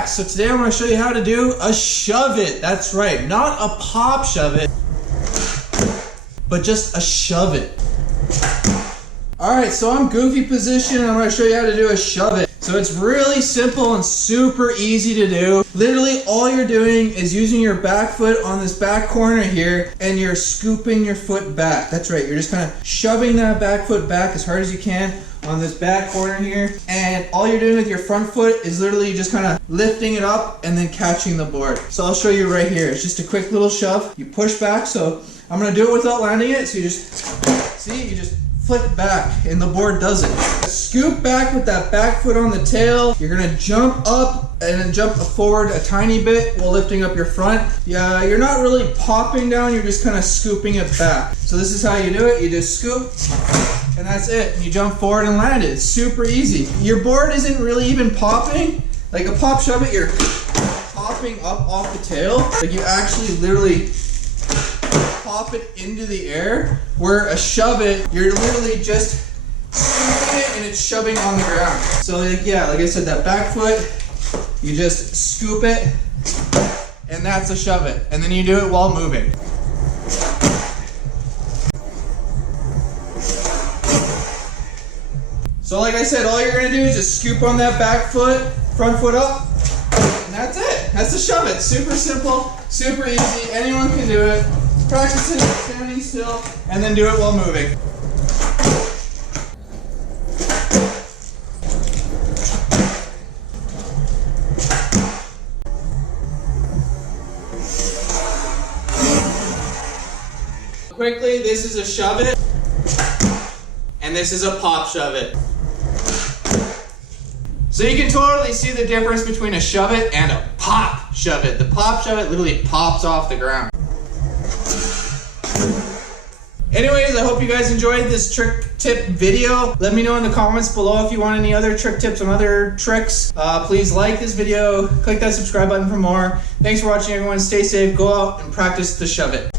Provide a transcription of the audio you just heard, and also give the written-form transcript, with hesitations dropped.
back. So today I'm going to show you how to do a shoveit. That's right, not a pop shoveit, but just a shoveit. Alright, so I'm goofy position and I'm going to show you how to do a shoveit. So it's really simple and super easy to do. Literally all you're doing is using your back foot on this back corner here and you're scooping your foot back. That's right, you're just kind of shoving that back foot back as hard as you can on this back corner here. And all you're doing with your front foot is literally just kind of lifting it up and then catching the board. So I'll show you right here. It's just a quick little shove. You push back, so I'm going to do it without landing it. So you just, see, you just flick back and the board does it. Scoop back with that back foot on the tail. You're gonna jump up and then jump forward a tiny bit while lifting up your front. Yeah, you're not really popping down, you're just kind of scooping it back. So this is how you do it. You just scoop and that's it. And you jump forward and land it. It's super easy. Your board isn't really even popping. Like a pop shoveit, you're popping up off the tail. Like you actually literally pop it into the air, where a shoveit, you're literally just scooping it and it's shoving on the ground. So like, yeah, like I said, that back foot, you just scoop it and that's a shoveit. And then you do it while moving. So like I said, all you're gonna do is just scoop on that back foot, front foot up, and that's it. That's the shoveit. Super simple, super easy, anyone can do it. Practice it standing still, and then do it while moving. Quickly, this is a shoveit, and this is a pop shoveit. So you can totally see the difference between a shoveit and a pop shoveit. The pop shoveit literally pops off the ground. Anyways, I hope you guys enjoyed this trick tip video. Let me know in the comments below if you want any other trick tips on other tricks. Please like this video, click that subscribe button for more. Thanks for watching, everyone. Stay safe, go out and practice the shoveit.